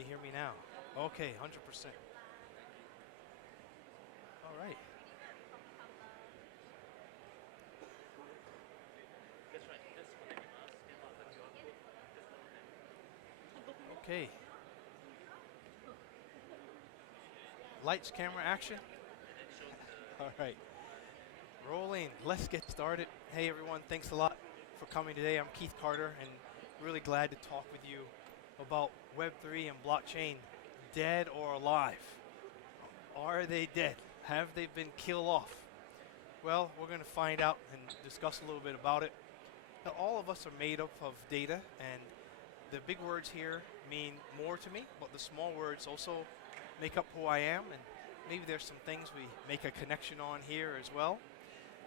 Can you hear me now? Okay, 100%. All right. Okay. Lights, camera, action. All right. Rolling. Let's get started. Hey, everyone. Thanks a lot for coming today. I'm Keith Carter, and really glad to talk with you about Web3 and blockchain. Dead or alive? Are they dead? Have they been killed off? Well, we're going to find out and discuss a little bit about it. Now, all of us are made up of data, and the big words here mean more to me, but the small words also make up who I am, and maybe there's some things we make a connection on here as well.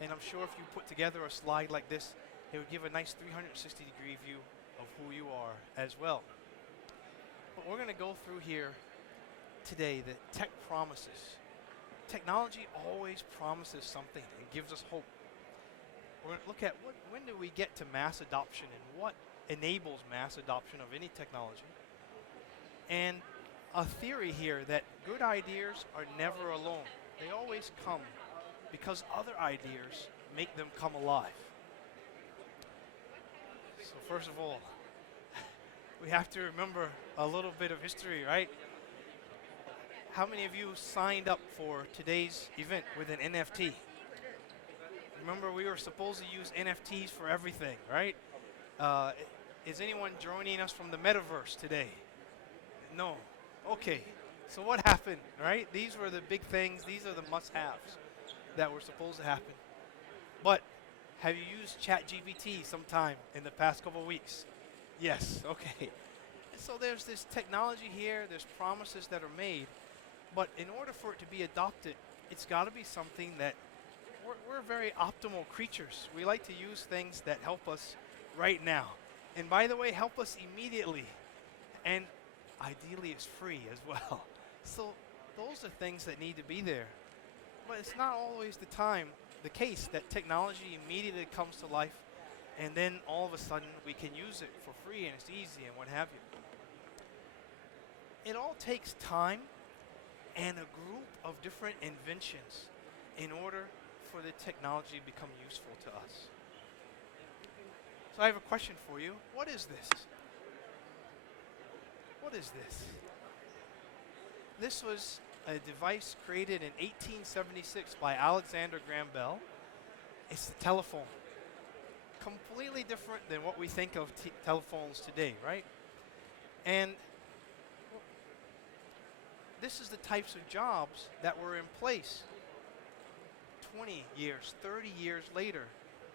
And I'm sure if you put together a slide like this, it would give a nice 360-degree view of who you are as well. But we're going to go through here today the tech promises. Technology always promises something and gives us hope. We're going to look at when do we get to mass adoption and what enables mass adoption of any technology. And a theory here that good ideas are never alone. They always come because other ideas make them come alive. So first of all, we have to remember a little bit of history, right? How many of you signed up for today's event with an NFT? Remember, we were supposed to use NFTs for everything, right? Is anyone joining us from the metaverse today? No. Okay. So what happened, right? These were the big things. These are the must-haves that were supposed to happen. But have you used ChatGPT sometime in the past couple of weeks? Yes. Okay. And so there's this technology here. There's promises that are made. But in order for it to be adopted, it's got to be something that we're very optimal creatures. We like to use things that help us right now. And by the way, help us immediately. And ideally, it's free as well. So those are things that need to be there. But it's not always the case that technology immediately comes to life and then all of a sudden we can use it for free and it's easy and what have you. It all takes time and a group of different inventions in order for the technology to become useful to us. So I have a question for you. What is this? What is this? This was a device created in 1876 by Alexander Graham Bell. It's the telephone. Completely different than what we think of telephones today, right? And this is the types of jobs that were in place 20 years, 30 years later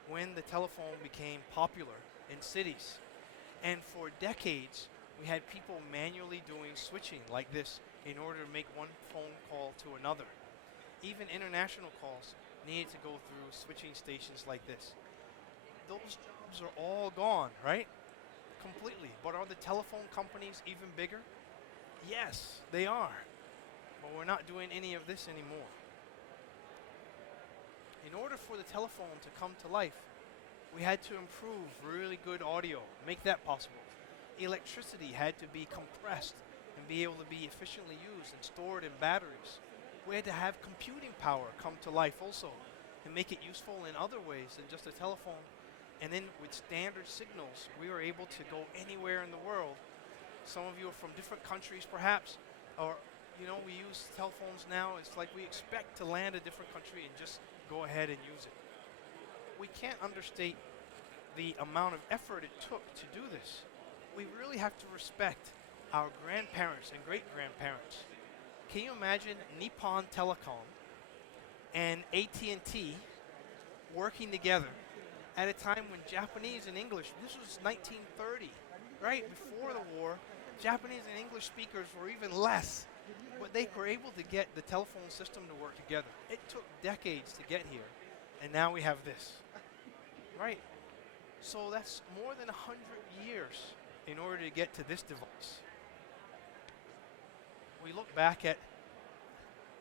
when the telephone became popular in cities. And for decades, we had people manually doing switching like this in order to make one phone call to another. Even international calls needed to go through switching stations like this. Those jobs are all gone, right? Completely. But are the telephone companies even bigger? Yes, they are. But we're not doing any of this anymore. In order for the telephone to come to life, we had to improve really good audio, make that possible. Electricity had to be compressed and be able to be efficiently used and stored in batteries. We had to have computing power come to life also and make it useful in other ways than just a telephone. And then with standard signals, we were able to go anywhere in the world. Some of you are from different countries perhaps, or we use telephones now. It's like we expect to land a different country and just go ahead and use it. We can't understate the amount of effort it took to do this. We really have to respect our grandparents and great-grandparents. Can you imagine Nippon Telecom and AT&T working together at a time when Japanese and English, this was 1930, right? Before the war, Japanese and English speakers were even less, but they were able to get the telephone system to work together. It took decades to get here, and now we have this, right? So that's more than 100 years in order to get to this device. We look back at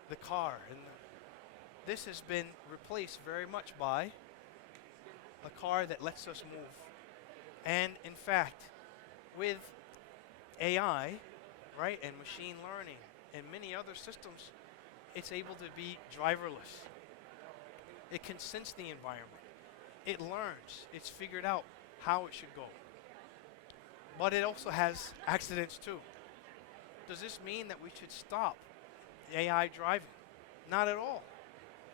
the car, and this has been replaced very much by a car that lets us move. And in fact, with AI, right? And machine learning and many other systems, it's able to be driverless. It can sense the environment. It learns. It's figured out how it should go. But it also has accidents too. Does this mean that we should stop AI driving? Not at all.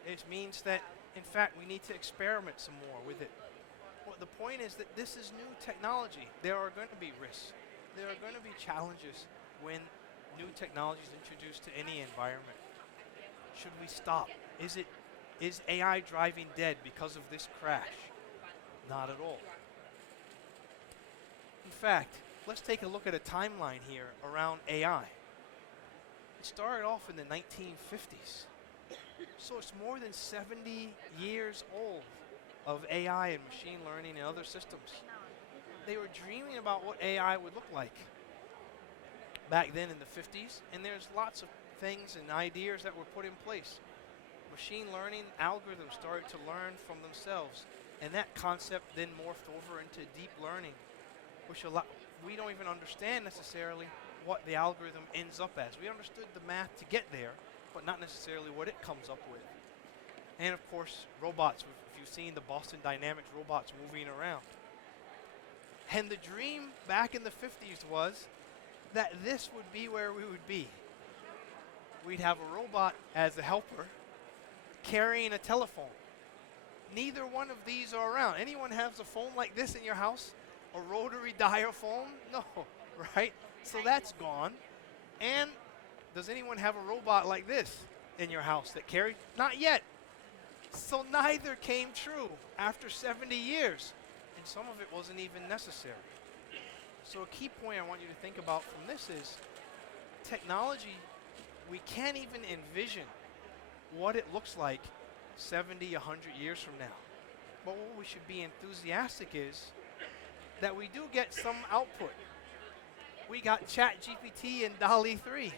It means that, in fact, we need to experiment some more with it. Well, the point is that this is new technology. There are going to be risks. There are going to be challenges when new technology is introduced to any environment. Should we stop? Is AI driving dead because of this crash? Not at all. In fact, let's take a look at a timeline here around AI. It started off in the 1950s. So it's more than 70 years old of AI and machine learning and other systems. They were dreaming about what AI would look like back then in the 50s, and there's lots of things and ideas that were put in place. Machine learning algorithms started to learn from themselves, and that concept then morphed over into deep learning, which we don't even understand necessarily what the algorithm ends up as. We understood the math to get there, but not necessarily what it comes up with. And of course, robots. If you've seen the Boston Dynamics robots moving around. And the dream back in the 50s was that this would be where we would be. We'd have a robot as a helper carrying a telephone. Neither one of these are around. Anyone has a phone like this in your house? A rotary dial phone? No, right? So that's gone. And does anyone have a robot like this in your house that carries? Not yet. So neither came true after 70 years. And some of it wasn't even necessary. So a key point I want you to think about from this is technology, we can't even envision what it looks like 70, 100 years from now. But what we should be enthusiastic is that we do get some output. We got ChatGPT and DALL-E 3.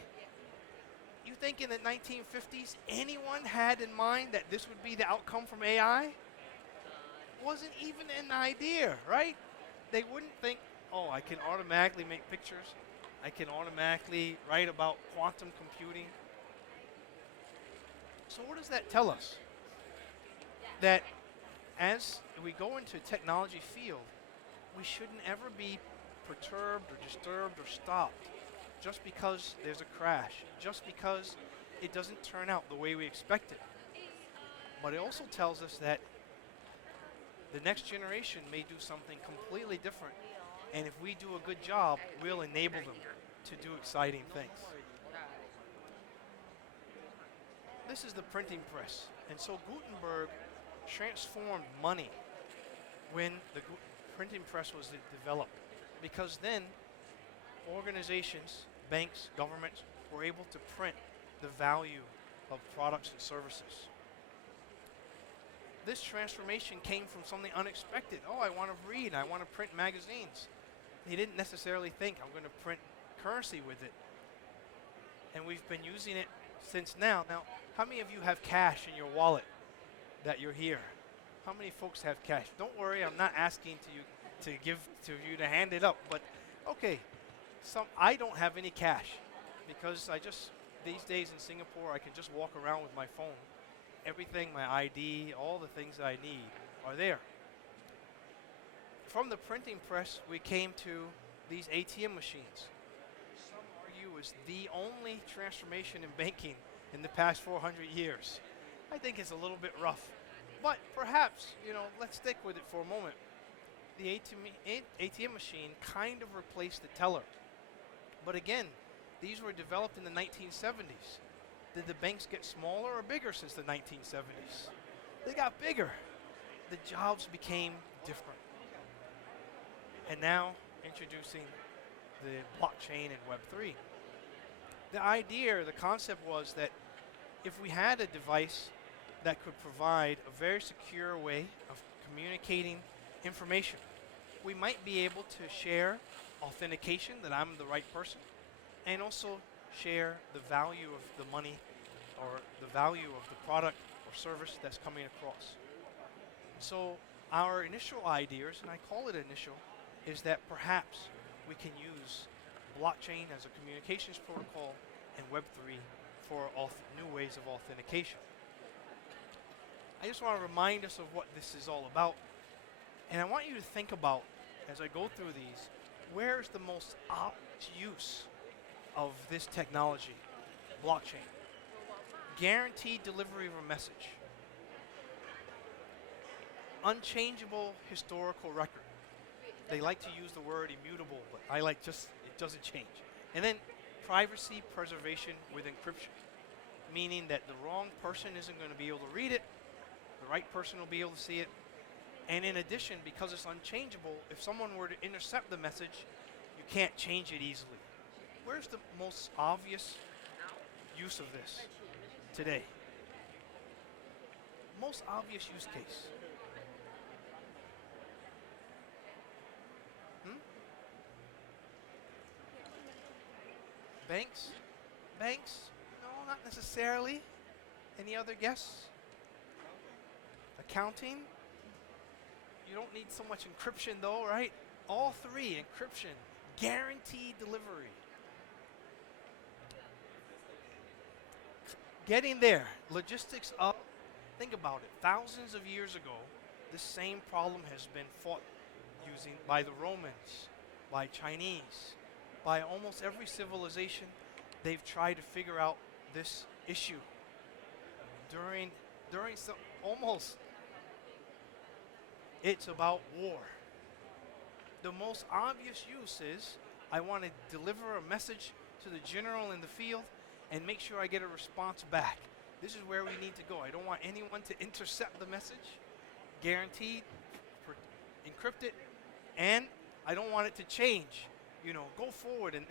You think in the 1950s anyone had in mind that this would be the outcome from AI? Wasn't even an idea, right? They wouldn't think, oh, I can automatically make pictures. I can automatically write about quantum computing. So what does that tell us? That as we go into technology field, we shouldn't ever be perturbed or disturbed or stopped just because there's a crash, just because it doesn't turn out the way we expected. But it also tells us that the next generation may do something completely different, and if we do a good job, we'll enable them to do exciting things. This is the printing press, and so Gutenberg transformed money when the printing press was developed, because then organizations, banks, governments were able to print the value of products and services. This transformation came from something unexpected. Oh, I want to read, I want to print magazines. They didn't necessarily think I'm going to print currency with it. And we've been using it since now. Now, how many of you have cash in your wallet that you're here? How many folks have cash? Don't worry, I'm not asking to give to you to hand it up, but okay. I don't have any cash because these days in Singapore, I can just walk around with my phone. Everything, my ID, all the things that I need are there. From the printing press, we came to these ATM machines. Some argue is the only transformation in banking in the past 400 years. I think it's a little bit rough, but perhaps, let's stick with it for a moment. The ATM machine kind of replaced the teller. But again, these were developed in the 1970s. Did the banks get smaller or bigger since the 1970s? They got bigger. The jobs became different. And now, introducing the blockchain and Web3. The idea, the concept was that if we had a device that could provide a very secure way of communicating information, we might be able to share authentication that I'm the right person, and also share the value of the money or the value of the product or service that's coming across. So our initial ideas, and I call it initial, is that perhaps we can use blockchain as a communications protocol, and Web3 for new ways of authentication. I just want to remind us of what this is all about, and I want you to think about, as I go through these, where's the most obvious use of this technology, blockchain? Guaranteed delivery of a message. Unchangeable historical record. They like to use the word immutable, but I like just, it doesn't change. And then privacy preservation with encryption, meaning that the wrong person isn't going to be able to read it, the right person will be able to see it. And in addition, because it's unchangeable, if someone were to intercept the message, you can't change it easily. Where's the most obvious use of this today? Most obvious use case. Banks? Banks? No, not necessarily. Any other guess? Accounting? You don't need so much encryption though, right? All three, encryption, guaranteed delivery. Getting there, logistics up. Think about it. Thousands of years ago, this same problem has been fought by the Romans, by Chinese, by almost every civilization. They've tried to figure out this issue during some almost. It's about war. The most obvious use is I want to deliver a message to the general in the field and make sure I get a response back. This is where we need to go. I don't want anyone to intercept the message, guaranteed, encrypt it, and I don't want it to change. You know, go forward and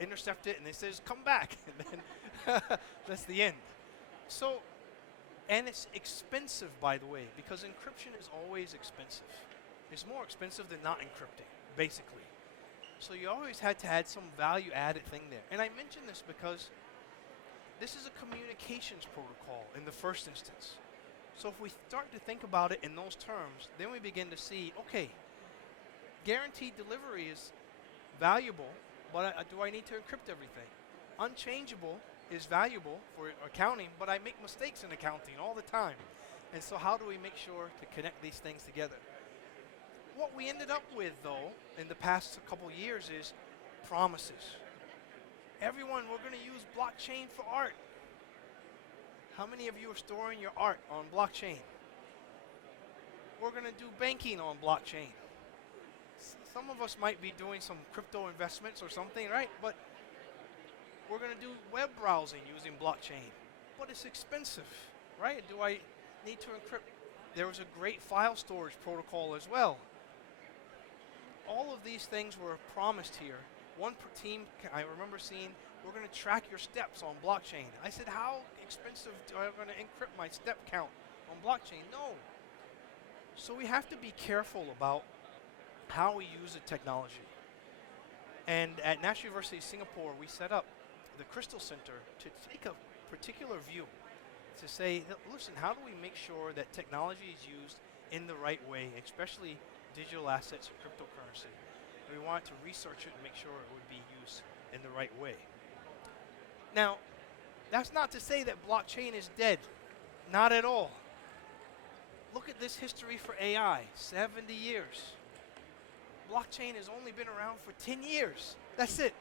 intercept it, and it says come back, and then that's the end. So, and it's expensive, by the way, because encryption is always expensive. It's more expensive than not encrypting, basically. So you always had to add some value-added thing there. And I mention this because this is a communications protocol in the first instance. So if we start to think about it in those terms, then we begin to see, okay, guaranteed delivery is valuable, but do I need to encrypt everything? Unchangeable is valuable for accounting, but I make mistakes in accounting all the time. And so how do we make sure to connect these things together? What we ended up with, though, in the past couple years is promises. Everyone, we're going to use blockchain for art. How many of you are storing your art on blockchain? We're going to do banking on blockchain. Some of us might be doing some crypto investments or something, right? But we're going to do web browsing using blockchain. But it's expensive, right? Do I need to encrypt? There was a great file storage protocol as well. All of these things were promised here. One team, I remember seeing, we're going to track your steps on blockchain. I said, how expensive am I going to encrypt my step count on blockchain? No. So we have to be careful about how we use the technology. And at National University of Singapore, we set up the Crystal Center to take a particular view, to say, listen, how do we make sure that technology is used in the right way, especially digital assets and cryptocurrency? We want to research it and make sure it would be used in the right way. Now, that's not to say that blockchain is dead. Not at all. Look at this history for AI, 70 years. Blockchain has only been around for 10 years. That's it.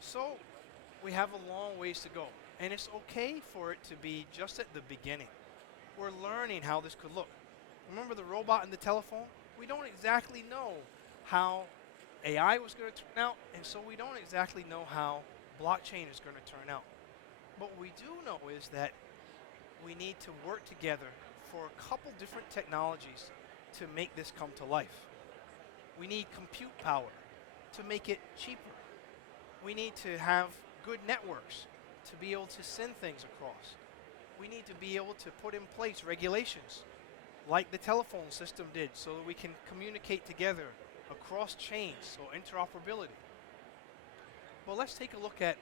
So we have a long ways to go. And it's okay for it to be just at the beginning. We're learning how this could look. Remember the robot and the telephone? We don't exactly know how AI was going to turn out, and so we don't exactly know how blockchain is going to turn out. But what we do know is that we need to work together for a couple different technologies to make this come to life. We need compute power to make it cheaper. We need to have good networks to be able to send things across. We need to be able to put in place regulations like the telephone system did so that we can communicate together across chains, so interoperability. But let's take a look at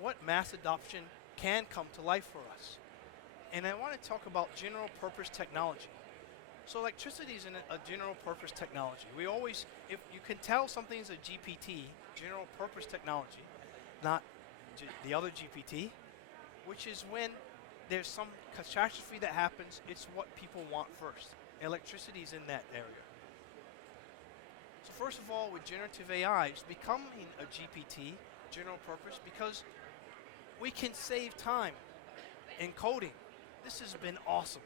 what mass adoption can come to life for us. And I want to talk about general purpose technology. So electricity is a general purpose technology. We always, if you can tell something is a GPT general purpose technology, not the other GPT, which is when there's some catastrophe that happens, it's what people want first. Electricity is in that area. So first of all, with generative AI, it's becoming a GPT, general purpose, because we can save time in coding. This has been awesome.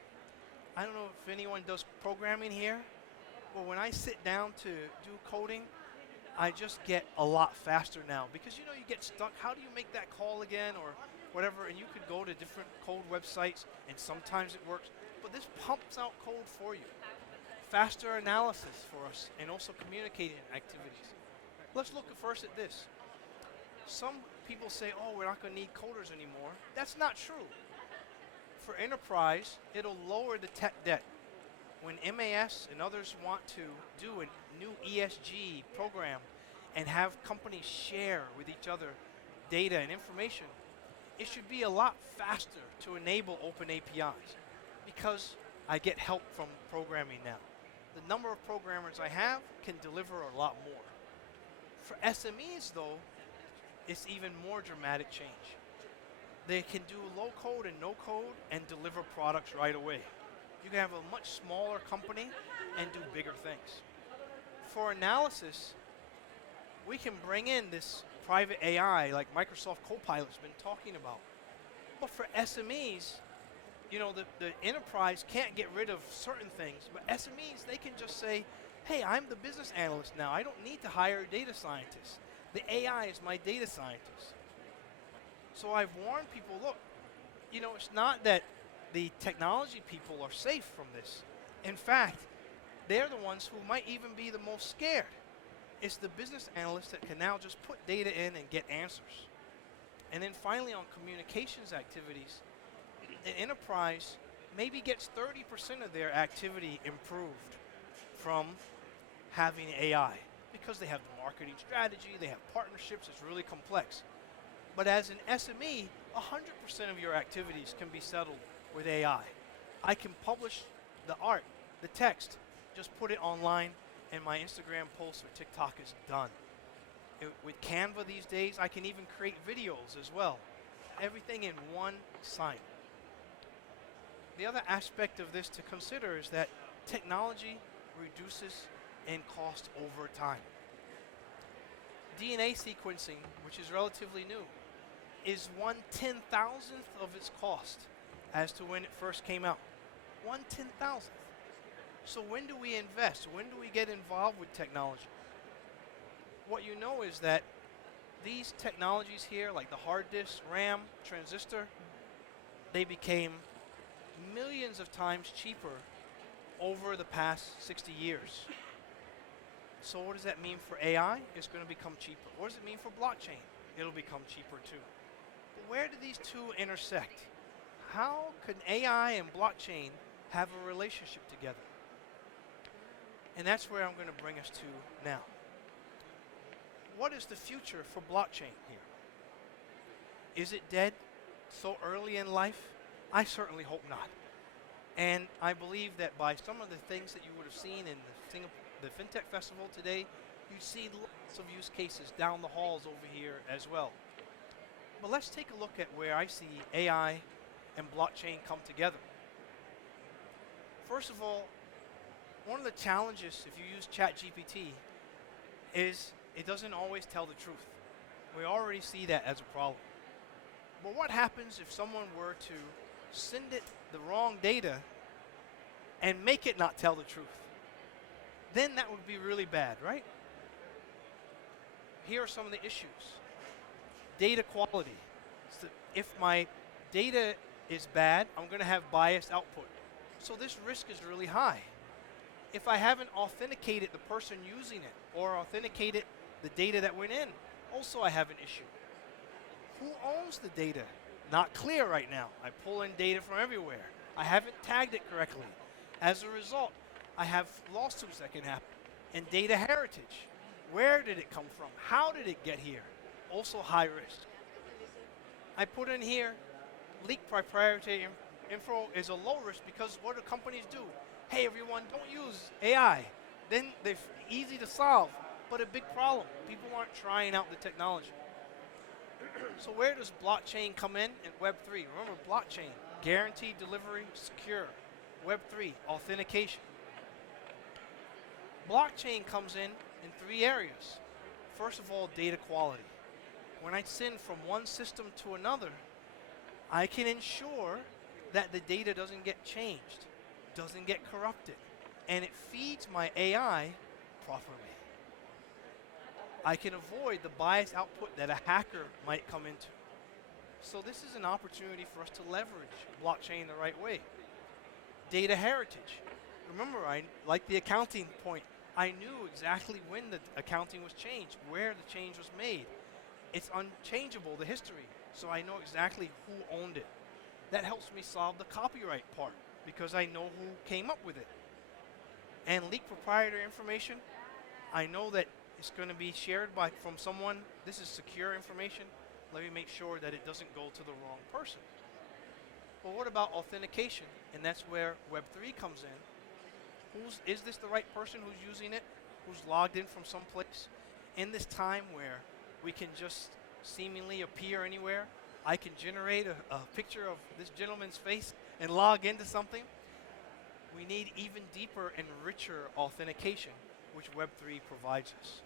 I don't know if anyone does programming here, but when I sit down to do coding, I just get a lot faster now because you get stuck. How do you make that call again or whatever? And you could go to different code websites and sometimes it works, but this pumps out code for you. Faster analysis for us and also communicating activities. Let's look first at this. Some people say, oh, we're not going to need coders anymore. That's not true. For enterprise, it'll lower the tech debt. When MAS and others want to do a new ESG program and have companies share with each other data and information, it should be a lot faster to enable open APIs because I get help from programming now. The number of programmers I have can deliver a lot more. For SMEs though, it's even more dramatic change. They can do low code and no code and deliver products right away. You can have a much smaller company and do bigger things. For analysis, we can bring in this private AI like Microsoft Copilot's been talking about. But for SMEs, the enterprise can't get rid of certain things, but SMEs, they can just say, hey, I'm the business analyst now. I don't need to hire a data scientist. The AI is my data scientist. So I've warned people, look, it's not that the technology people are safe from this. In fact, they're the ones who might even be the most scared. It's the business analysts that can now just put data in and get answers. And then finally on communications activities, an enterprise maybe gets 30% of their activity improved from having AI because they have the marketing strategy, they have partnerships, it's really complex. But as an SME, 100% of your activities can be settled with AI. I can publish the art, the text, just put it online, and my Instagram post or TikTok is done. With Canva these days, I can even create videos as well. Everything in one site. The other aspect of this to consider is that technology reduces in cost over time. DNA sequencing, which is relatively new, is 1/10,000th of its cost as to when it first came out. 1/10,000th. So when do we invest? When do we get involved with technology? What you know is that these technologies here, like the hard disk, RAM, transistor, they became millions of times cheaper over the past 60 years. So what does that mean for AI? It's going to become cheaper. What does it mean for blockchain? It'll become cheaper too. But where do these two intersect? How can AI and blockchain have a relationship together? And that's where I'm going to bring us to now. What is the future for blockchain here? Is it dead so early in life? I certainly hope not. And I believe that by some of the things that you would have seen in the FinTech Festival today, you'd see lots of use cases down the halls over here as well. But let's take a look at where I see AI and blockchain come together. First of all, one of the challenges if you use ChatGPT is it doesn't always tell the truth. We already see that as a problem. But what happens if someone were to send it the wrong data and make it not tell the truth? Then that would be really bad, right? Here are some of the issues. Data quality. So if my data is bad, I'm going to have biased output. So this risk is really high. If I haven't authenticated the person using it or authenticated the data that went in, also I have an issue. Who owns the data? Not clear right now. I pull in data from everywhere. I haven't tagged it correctly. As a result, I have lawsuits that can happen. And data heritage. Where did it come from? How did it get here? Also high risk. I put in here, leaked proprietary info is a low risk because what do companies do? Hey everyone, don't use AI. Then they're easy to solve. but a big problem. People aren't trying out the technology. So where does blockchain come in Web3? Remember, blockchain, guaranteed delivery, secure. Web3, authentication. Blockchain comes in three areas. First of all, data quality. When I send from one system to another, I can ensure that the data doesn't get changed, doesn't get corrupted, and it feeds my AI properly. I can avoid the biased output that a hacker might come into. So this is an opportunity for us to leverage blockchain the right way. Data heritage. Remember, like the accounting point, I knew exactly when the accounting was changed, where the change was made. It's unchangeable, the history, so I know exactly who owned it. That helps me solve the copyright part, because I know who came up with it. And leak proprietary information, I know that it's going to be shared from someone. This is secure information. Let me make sure that it doesn't go to the wrong person. But what about authentication? And that's where Web3 comes in. Is this the right person who's using it? Who's logged in from someplace? In this time where we can just seemingly appear anywhere, I can generate a picture of this gentleman's face and log into something. We need even deeper and richer authentication, which Web3 provides us.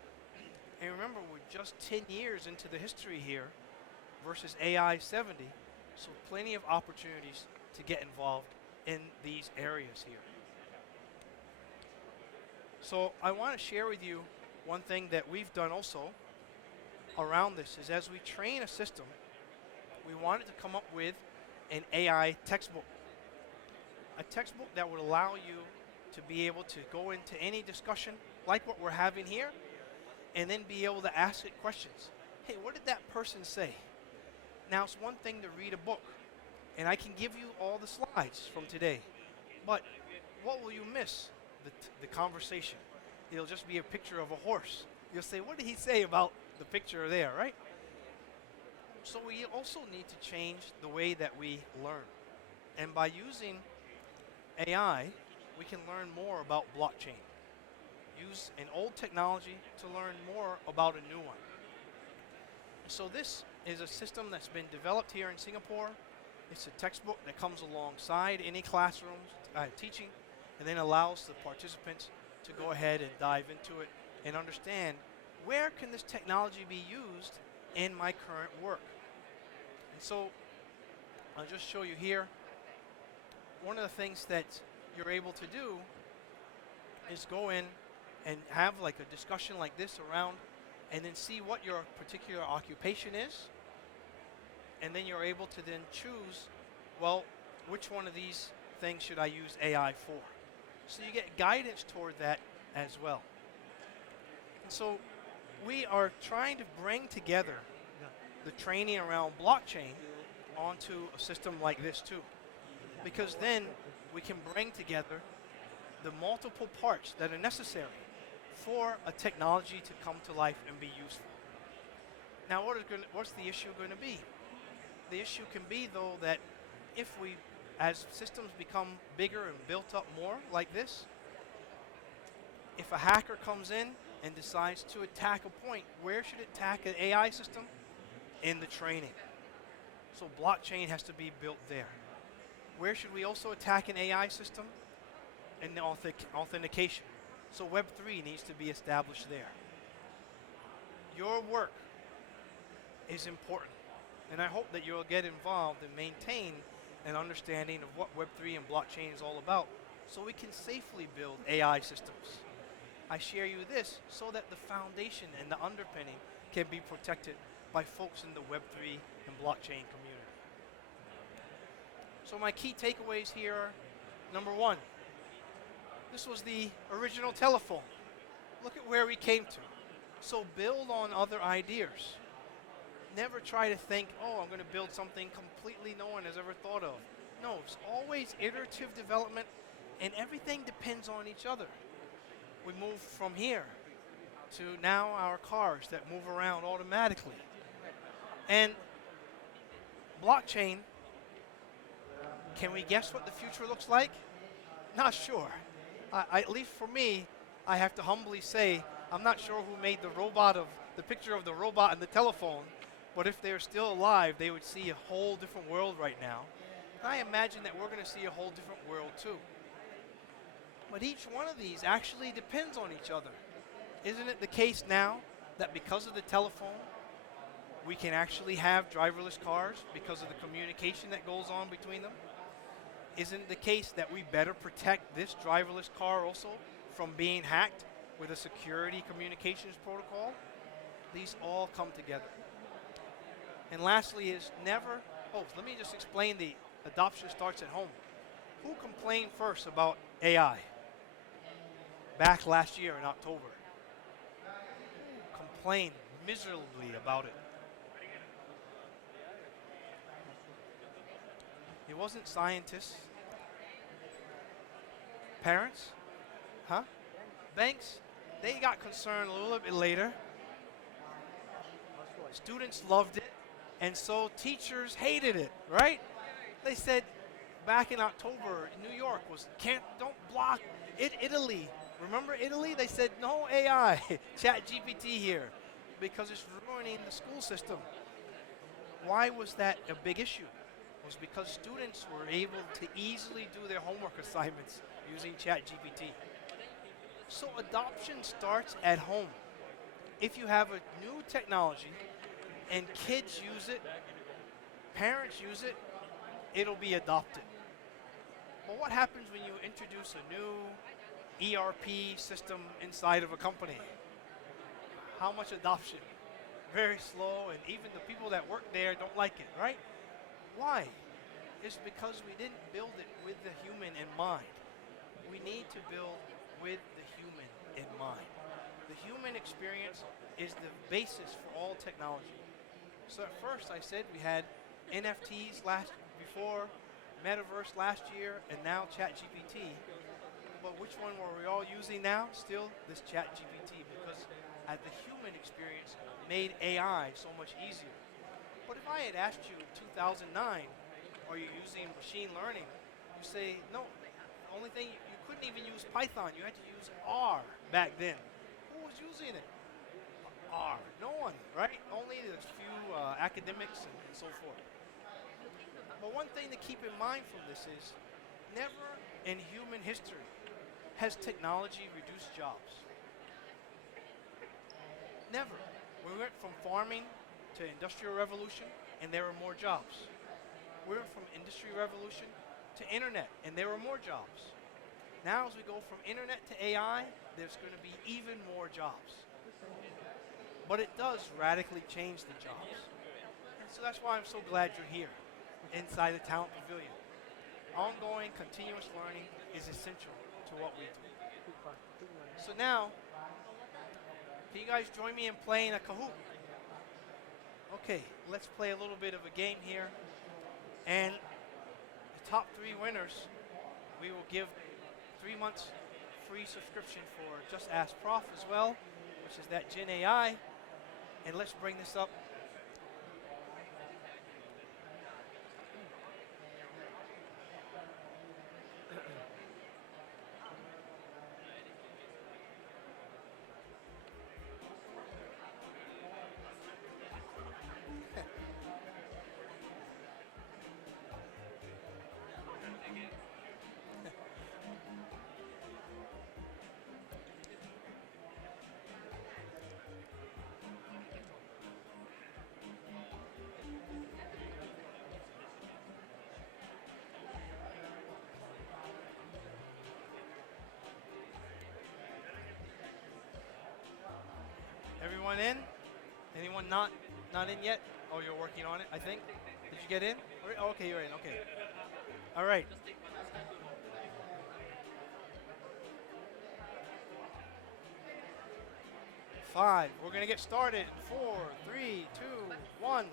And remember, we're just 10 years into the history here versus AI 70, so plenty of opportunities to get involved in these areas here. So I want to share with you one thing that we've done also around this is as we train a system, we wanted to come up with an AI textbook. A textbook that would allow you to be able to go into any discussion like what we're having here and then be able to ask it questions. Hey, what did that person say? Now, it's one thing to read a book, and I can give you all the slides from today, but what will you miss? The conversation. It'll just be a picture of a horse. You'll say, what did he say about the picture there, right? So we also need to change the way that we learn. And by using AI, we can learn more about blockchain. Use an old technology to learn more about a new one. So this is a system that's been developed here in Singapore. It's a textbook that comes alongside any classroom teaching, and then allows the participants to go ahead and dive into it and understand where can this technology be used in my current work. And so I'll just show you here. One of the things that you're able to do is go in and have like a discussion like this around and then see what your particular occupation is. And then you're able to then choose, well, which one of these things should I use AI for? So you get guidance toward that as well. And so we are trying to bring together the training around blockchain onto a system like this too. Because then we can bring together the multiple parts that are necessary for a technology to come to life and be useful. Now what's the issue going to be? The issue can be though that if we, as systems become bigger and built up more like this, if a hacker comes in and decides to attack a point, where should it attack an AI system? In the training. So blockchain has to be built there. Where should we also attack an AI system? In the authentication. So Web3 needs to be established there. Your work is important, and I hope that you'll get involved and maintain an understanding of what Web3 and blockchain is all about so we can safely build AI systems. I share you this so that the foundation and the underpinning can be protected by folks in the Web3 and blockchain community. So my key takeaways here are, number one, this was the original telephone. Look at where we came to. So build on other ideas. Never try to think, oh, I'm going to build something completely no one has ever thought of. No, it's always iterative development, and everything depends on each other. We move from here to now our cars that move around automatically. And blockchain, can we guess what the future looks like? Not sure. At least for me, I have to humbly say, I'm not sure who made the picture of the robot and the telephone, but if they're still alive, they would see a whole different world right now. And I imagine that we're going to see a whole different world too. But each one of these actually depends on each other. Isn't it the case now that because of the telephone, we can actually have driverless cars because of the communication that goes on between them? Isn't it the case that we better protect this driverless car also from being hacked with a security communications protocol? These all come together. And lastly is never, let me just explain the adoption starts at home. Who complained first about AI? Back last year in October. Who complained miserably about it? It wasn't scientists. Parents? Huh? Banks? They got concerned a little bit later. Students loved it, and so teachers hated it, right? They said back in October, New York don't block Italy. Remember Italy? They said no AI, Chat GPT here, because it's ruining the school system. Why was that a big issue? It was because students were able to easily do their homework assignments using Chat GPT. So adoption starts at home. If you have a new technology and kids use it, parents use it, it'll be adopted. But what happens when you introduce a new ERP system inside of a company? How much adoption? Very slow, and even the people that work there don't like it, right? Why? It's because we didn't build it with the human in mind. We need to build with the human in mind. The human experience is the basis for all technology. So at first I said we had NFTs before, Metaverse last year, and now ChatGPT. But which one were we all using now? Still this ChatGPT, because the human experience made AI so much easier. But if I had asked you in 2009, are you using machine learning? You say, no. The only thing, you couldn't even use Python. You had to use R back then. Who was using it? R. No one, right? Only a few academics and so forth. But one thing to keep in mind from this is, never in human history has technology reduced jobs. Never. We went from farming to industrial revolution, and there were more jobs. We went from industry revolution to internet, and there were more jobs. Now as we go from internet to AI, there's going to be even more jobs. But it does radically change the jobs. And so that's why I'm so glad you're here inside the Talent Pavilion. Ongoing, continuous learning is essential to what we do. So now, can you guys join me in playing a Kahoot? Okay, let's play a little bit of a game here. And the top 3 winners, we will give 3 months free subscription for Just Ask Prof as well, which is that Gen AI. And let's bring this up. Everyone in? Anyone not in yet? Oh, you're working on it, I think. Did you get in? Oh, okay, you're in. Okay. All right. Five. We're going to get started. 4, 3, 2, 1.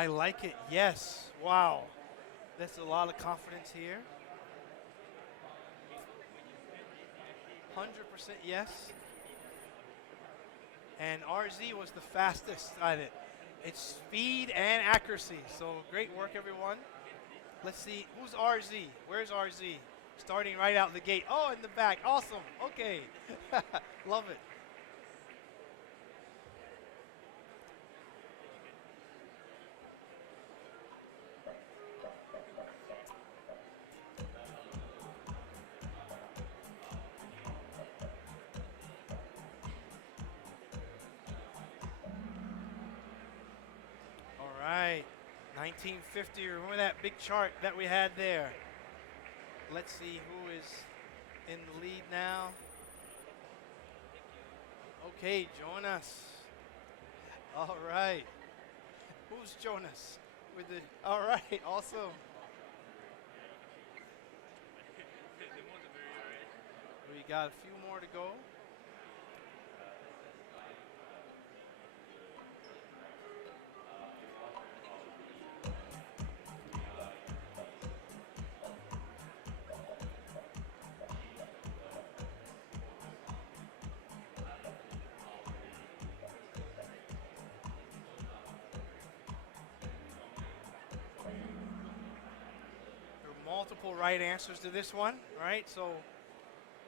I like it. Yes. Wow. That's a lot of confidence here. 100% yes. And RZ was the fastest at it. It's speed and accuracy. So great work, everyone. Let's see. Who's RZ? Where's RZ? Starting right out the gate. Oh, in the back. Awesome. Okay. Love it. All right. 1950. Remember that big chart that we had there? Let's see who is in the lead now. Okay, Jonas. All right. Who's Jonas? With the. All right. Awesome. We got a few more to go. There are multiple right answers to this one, right? So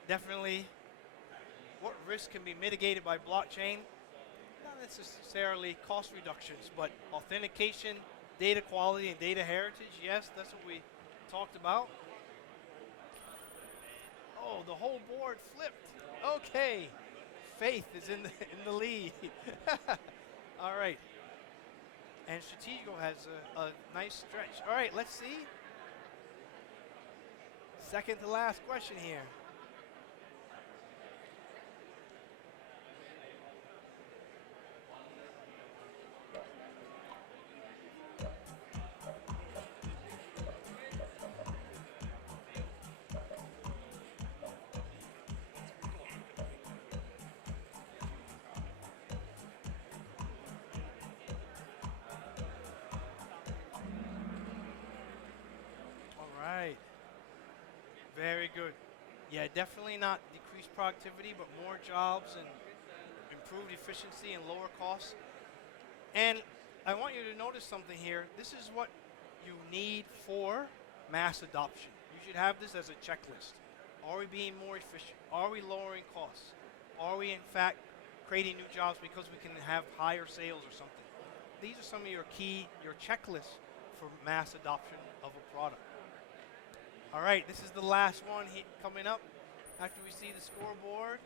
definitely, what risk can be mitigated by blockchain? Not necessarily cost reductions, but authentication, data quality, and data heritage. Yes, that's what we talked about. Oh, the whole board flipped. Okay, Faith is in the lead. All right, and Strategico has a nice stretch. All right, let's see. Second to last question here. All right. Very good. Yeah, definitely not decreased productivity, but more jobs and improved efficiency and lower costs. And I want you to notice something here. This is what you need for mass adoption. You should have this as a checklist. Are we being more efficient? Are we lowering costs? Are we, in fact, creating new jobs because we can have higher sales or something? These are some of your checklists for mass adoption of a product. All right, this is the last one coming up after we see the scoreboard.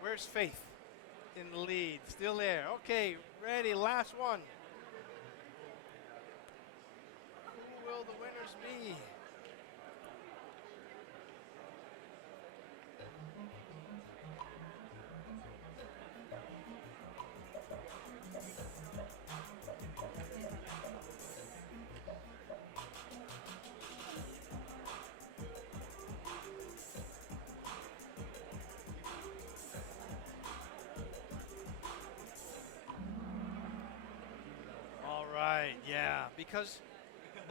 Where's Faith in the lead? Still there. Okay, ready, last one. Who will the winners be? All right, yeah, because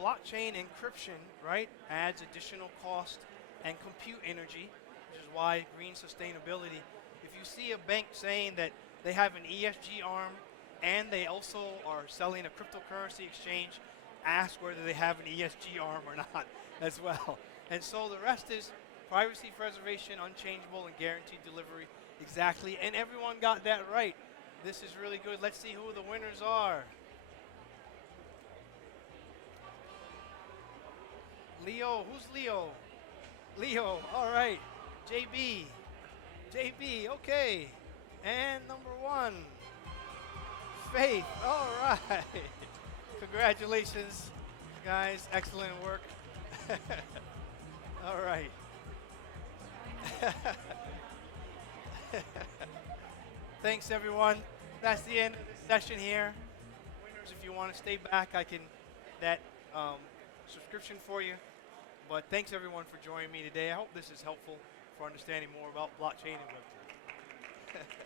blockchain encryption, right, adds additional cost and compute energy, which is why green sustainability. If you see a bank saying that they have an ESG arm and they also are selling a cryptocurrency exchange, ask whether they have an ESG arm or not as well. And so the rest is privacy preservation, unchangeable, and guaranteed delivery. Exactly, and everyone got that right. This is really good. Let's see who the winners are. Leo, who's Leo? Leo, all right. JB, JB, okay. And number one, Faith, all right. Congratulations, guys, excellent work. All right. Thanks, everyone. That's the end of this session here. Winners, if you want to stay back, I can that subscription for you. But thanks everyone for joining me today. I hope this is helpful for understanding more about blockchain and Web3.